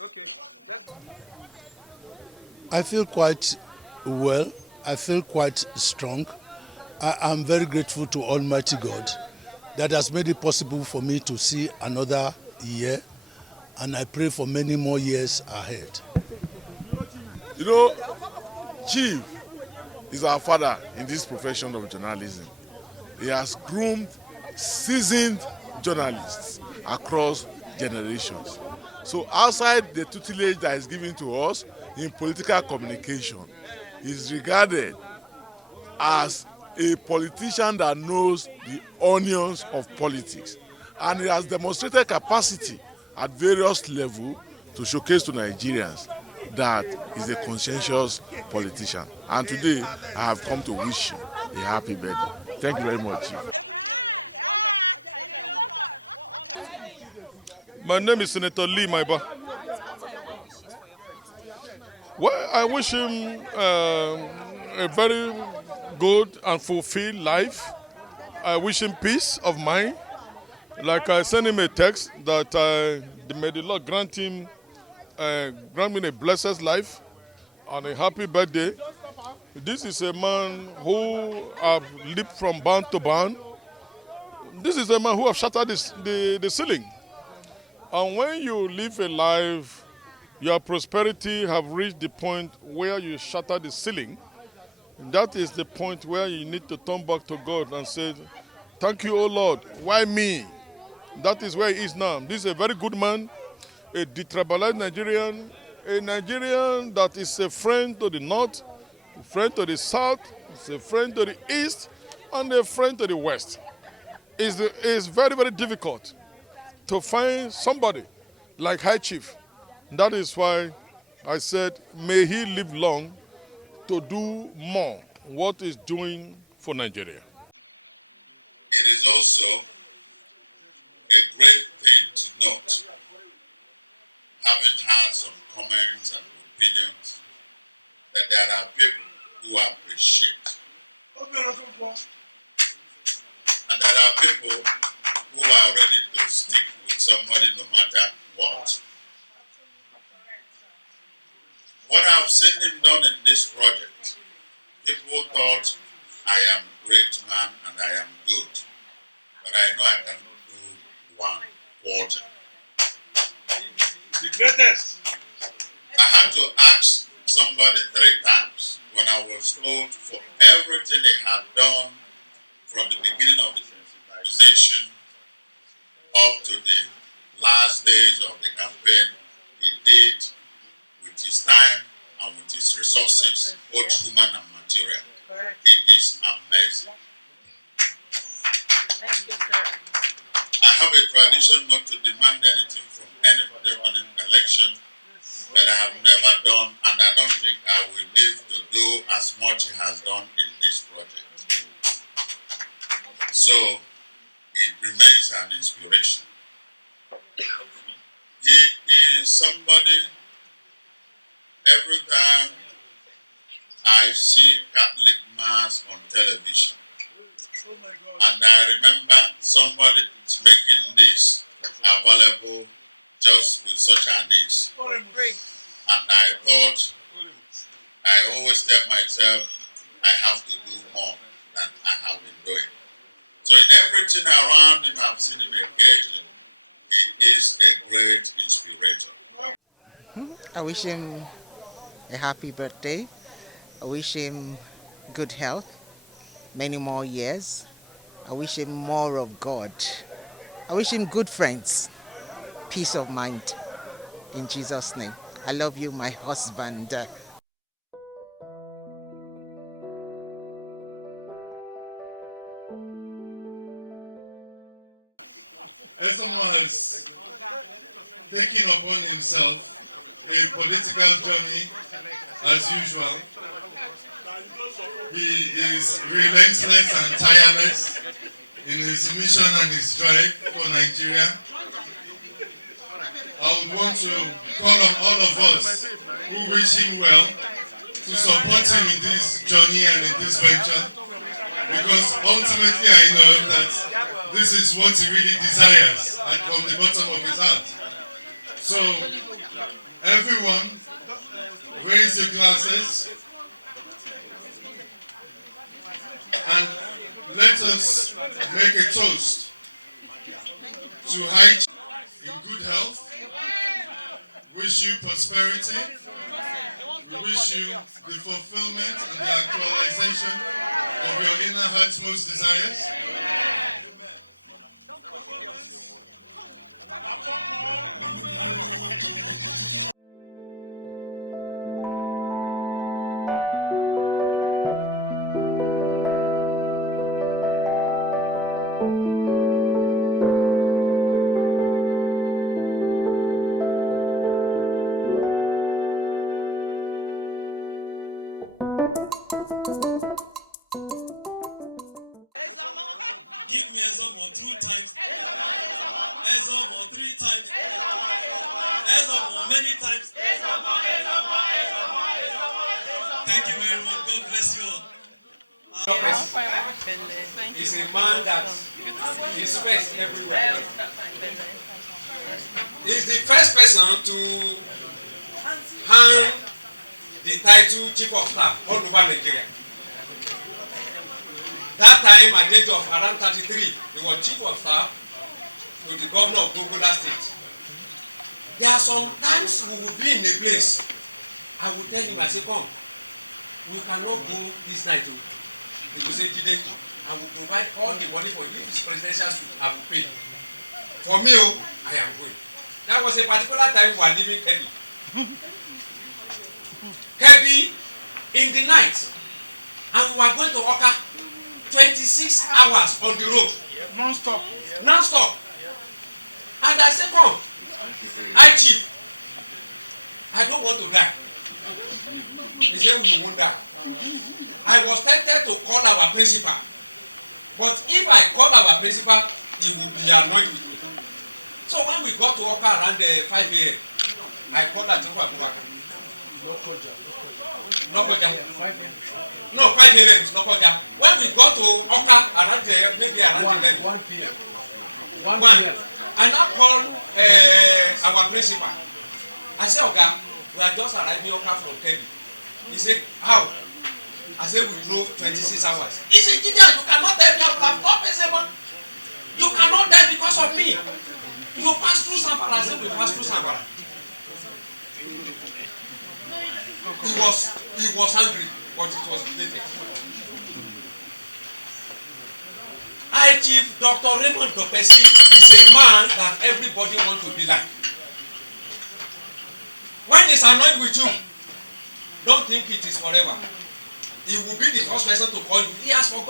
Okay. I feel quite well. I feel quite strong. I am very grateful to Almighty God that has made it possible for me to see another year, and I pray for many more years ahead. You know, Chief is our father in this profession of journalism. He has groomed seasoned journalists across generations. So outside the tutelage that is given to us in political communication, he is regarded as a politician that knows the onions of politics. And he has demonstrated capacity at various levels to showcase to Nigerians that he's a conscientious politician. And today, I have come to wish him a happy birthday. Thank you very much. My name is Senator Lee Maiba. Well, I wish him a very good and fulfilled life. I wish him peace of mind. Like I sent him a text that may the Lord grant him, grant me a blessed life and a happy birthday. This is a man who have leaped from band to band. This is a man who have shattered the ceiling. And when you live a life, your prosperity have reached the point where you shatter the ceiling, that is the point where you need to turn back to God and say, thank you, O Lord. Why me? That is where he is now. This is a very good man, a detribalized Nigerian, a Nigerian that is a friend to the north, a friend to the south, is a friend to the east, and a friend to the west. It's very, very difficult to find somebody like High Chief. That is why I said, may he live long to do more what he's doing for Nigeria. It is also a great thing to note, having had some comments and opinions, that there are people who appreciate. And there are people who are ready to stick with somebody no matter what. What I've seen him done in this project, people thought I am a great man and I am good. But I know I can do 1/4. The greatest. I had to ask somebody 3 times when I was told for everything he had done from the beginning of the sensitization up to the last days of the campaign, he did with his time and with his resources, both human and material. It is amazing. Thank you, sir. I have a tradition not to demand anything from any permanent election that I have never done, and I don't think I will live to do as much he has done in this project. So, it remains an inspiration. He is somebody, every time I see Catholic Mass on television, and I remember somebody is making this available just with such an ease. And I thought, I always tell myself, I have to do more than I have been doing. So in everything around him, I've seen him engaged in. He is a great inspirator. I wish him a happy birthday. I wish him good health, many more years. I wish him more of God. I wish him good friends, peace of mind. In Jesus' name. I love you, my husband. As someone has taken upon himself a political journey as usual, he is relentless and tireless in his mission and his drive for Nigeria. I would want to call on all of us who wish him well to support him in this journey and in this venture, because ultimately I know that this is what he really desires and from the bottom of his heart. So, everyone, raise your glasses and let us make a toast to high in good health. Wish you prosperity. We wish you the fulfillment and the actualization of your inner heart's most desires. Give me Ezomo 2 times. Ezomo 3 times. Ezomo many times. Thank you very much. God bless you all. He's a man that is first everywhere. He's the first person to hand the title Chief of Staff all over Nigeria. That time, at the age of around 33, he was Chief of Staff to the Governor of Gongola State. There are some times we will be in a place, I will tell him, I say, come, we cannot go this night. He will say, Jide, I will provide all the money for you. If it's presidential suit, I will pay. For me, I am going. There was a particular time we were leaving Kebbi. Kebbi in the night, and we were going to Oka. 26 hours on the road. Non-stop. Non-stop. And I said, come, Chief, I don't want to die. He said, we won't die. I was tempted to call our principal. But if I call our principal, he will be annoyed with me. So when we got to Oka around 5 a.m., I called Atiku Abubakar. No, 5 a.m. is not Lokoja. When we got to Oka around maybe around 11. 1 p.m. 1 p.m. I now called our principal. I said, Oga, we are just arriving Oka from Kebbi. He said, how? I said, we drove 26 hours. He said, Gideon, you cannot tell me I will have stopped. I said, man, you cannot die because of me. You pass through Samfara. I said, we pass through Samfara. He was angry, but it was related. High Chief Dr. Raymond Dokpesi is a man that everybody wants to be like. When he's annoyed with you, don't think it is forever. He will be the first person to call you. He has forgotten.